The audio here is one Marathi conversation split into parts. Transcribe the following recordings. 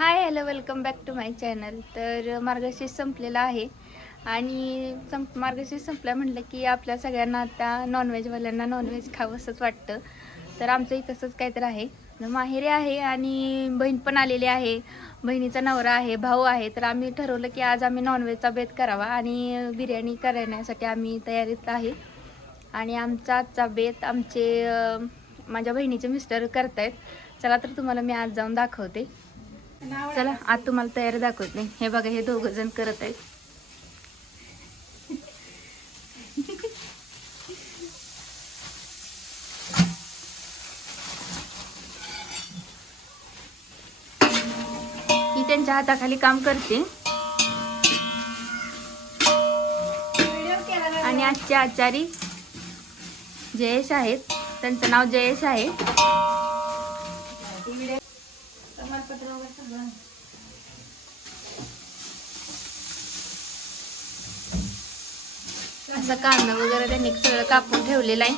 High hello welcome back to my channel. तर मार्गशीर्ष संपलेला आहे आणि मार्गशीर्ष संपल्या म्हटलं की आपल्या सगळ्यांना आता नॉनव्हेजवाल्यांना नॉनव्हेज खावंसंच वाटतं. तर आमचंही तसंच काहीतरी आहे. माहेरी आहे आणि बहीण पण आलेली आहे, बहिणीचा नवरा आहे, भाऊ आहे. तर आम्ही ठरवलं की आज आम्ही नॉनव्हेजचा बेत करावा आणि बिर्याणी करण्यासाठी आम्ही तयारीत आहे. आणि आमचा आजचा बेत माझ्या बहिणीचे मिस्टर करतायत. चला तर तुम्हाला मी आज जाऊन दाखवते. चला आज तुम्हाला तयारी दाखवते. हे बघा, हे दोघं जण करत आहेत. ही त्यांच्या हाताखाली काम करते. आणि आजचे आचारी जयेश आहेत, त्यांचं नाव जयेश आहे. असं कांदा वगैरे त्यांनी सगळं कापून ठेवलेलं आहे.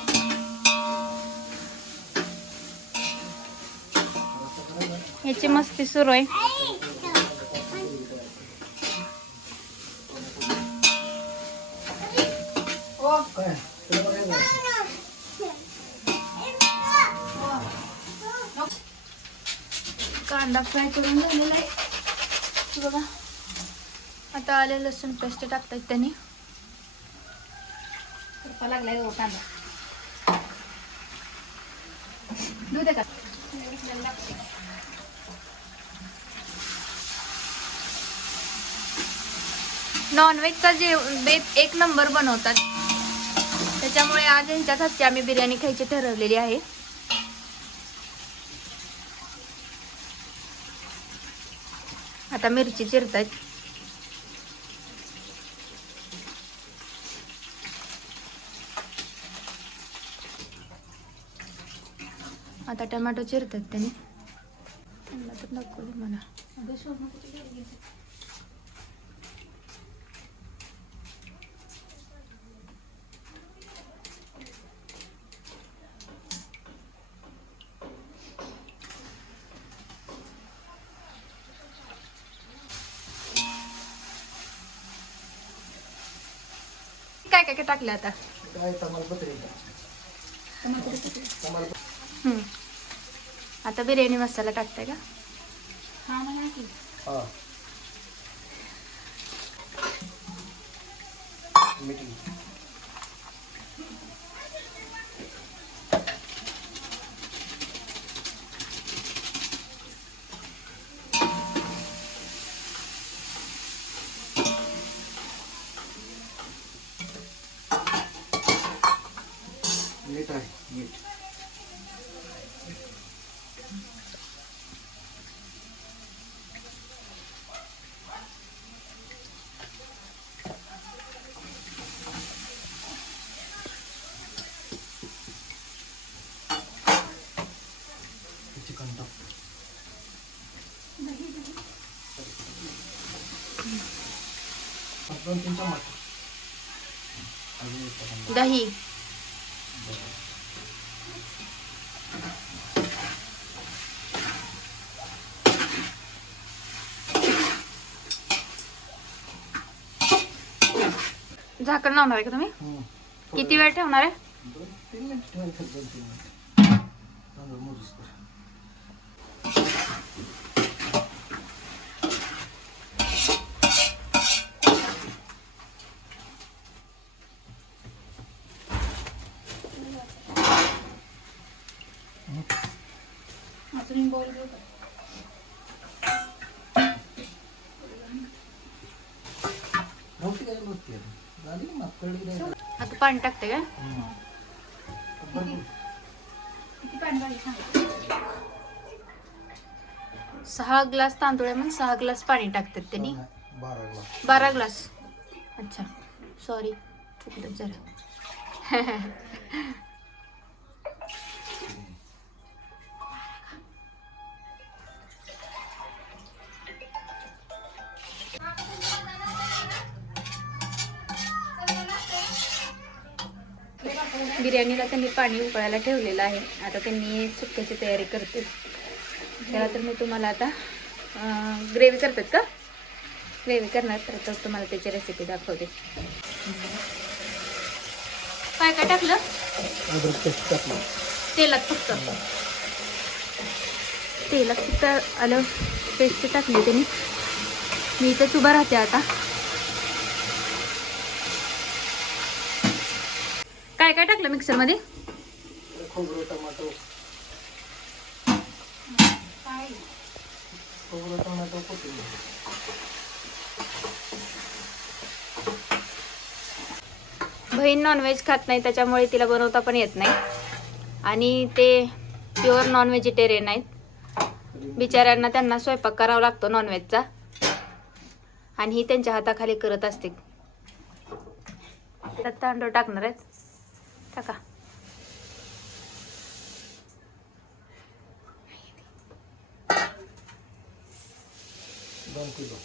याची मस्ती सुरू आहे. कांदा फ्राय करून झालेला आहे बघा. आता आले लसूण पेस्ट टाकतात त्यांनी. लागलाय हो कांदा. दूध आहे का? नॉनव्हेजचा बेत एक नंबर बनवतात, त्याच्यामुळे आज यांच्याच हातची आम्ही बिर्याणी खायची ठरवलेली आहे. आता मिरची चिरतायत. आता टोमॅटो चिरतात त्यांनी. तर नको मला. काय काय काय टाकलं आता? आता बिर्याणी मसाला टाकताय का? मीठ आहे, मीठ. चिकन टाकतो. दोन तीन टमाटर. दही. झाकण लावणार आहे का तुम्ही? किती वेळ ठेवणार आहे? 2-3 मिनिट ठेवायचं. 2-3 मिनिट. आता पाणी टाकते का? 6 ग्लास तांदूळ आहे, मग 6 ग्लास पाणी टाकतात त्यांनी. 12 ग्लास. अच्छा, सॉरी, चुकलं जरा. बिर्याणीला त्यांनी पाणी उकळायला ठेवलेलं आहे. आता त्यांनी सुक्याची तयारी करते. त्याला तर मी तुम्हाला आता ग्रेव्ही करतात का? ग्रेव्ही करणार तर तुम्हाला त्याची रेसिपी दाखवते. काय काय टाकलं? अद्रक पेस्ट टाकली. तेलात फक्त आलं पेस्ट टाकली त्यांनी. मी इथंच उभा राहते आता. काय काय टाकलं मिक्सरमध्ये? खोबरं, टमाटो, कोथिंबीर. बहीण नॉनव्हेज खात नाही त्याच्यामुळे तिला बनवता पण येत नाही. आणि ते प्युअर नॉन व्हेजिटेरियन आहेत. बिचाऱ्यांना त्यांना स्वयंपाक करावा लागतो नॉनव्हेजचा. आणि ही त्यांच्या हाताखाली करत असते. त्यात तांदूळ टाकणार आहेत. टाका. 2 किलो.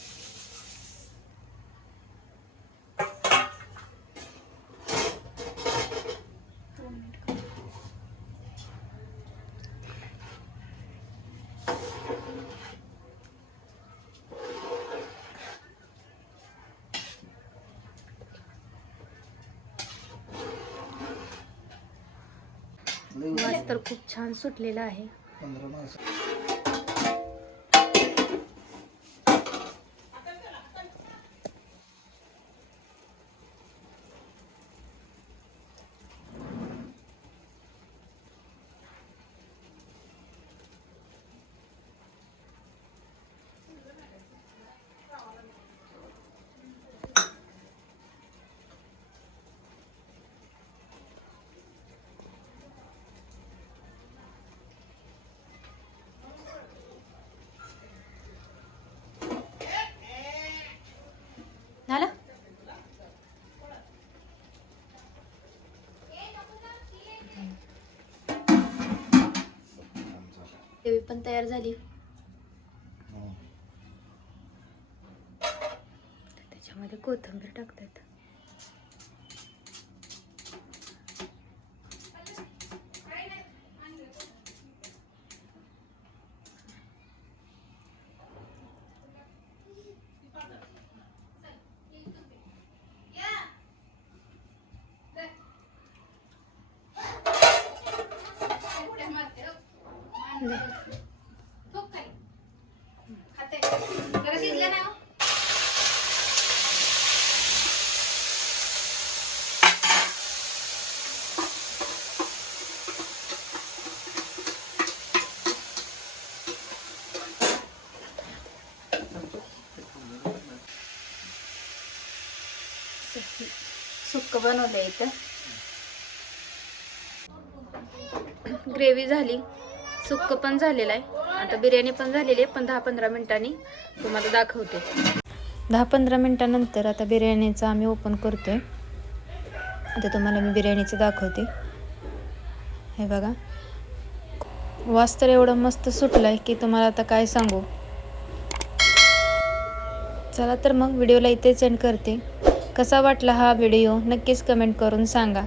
वास तर खूप छान सुटलेला आहे. 15 माणसं. झालं? ग्रेव्ही पण तयार झाली. त्याच्यामध्ये कोथिंबीर टाकतात. सुक्क बनवलं इथं. ग्रेव्ही झाली, सुक्क पण झालेलं आहे. आता बिर्याणी पण झालेली आहे. पण 10-15 मिनिटांनी तुम्हाला दाखवते. 10-15 मिनिटानंतर आता बिर्याणीचं आम्ही ओपन करतोय. आता तुम्हाला मी बिर्याणीचं दाखवते. हे बघा, वास तर एवढं मस्त सुटलाय की तुम्हाला आता काय सांगू. चला तर मग व्हिडिओला इथेच एंड करते. कसा वाटला हा व्हिडिओ नक्कीच कमेंट करून सांगा.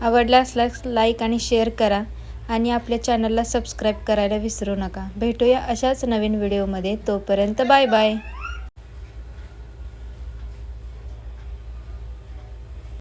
आवडला असल्यास लाईक आणि शेअर करा. आणि आपल्या चॅनलला सबस्क्राईब करायला विसरू नका. भेटूया अशाच नवीन व्हिडिओमध्ये. तोपर्यंत बाय बाय.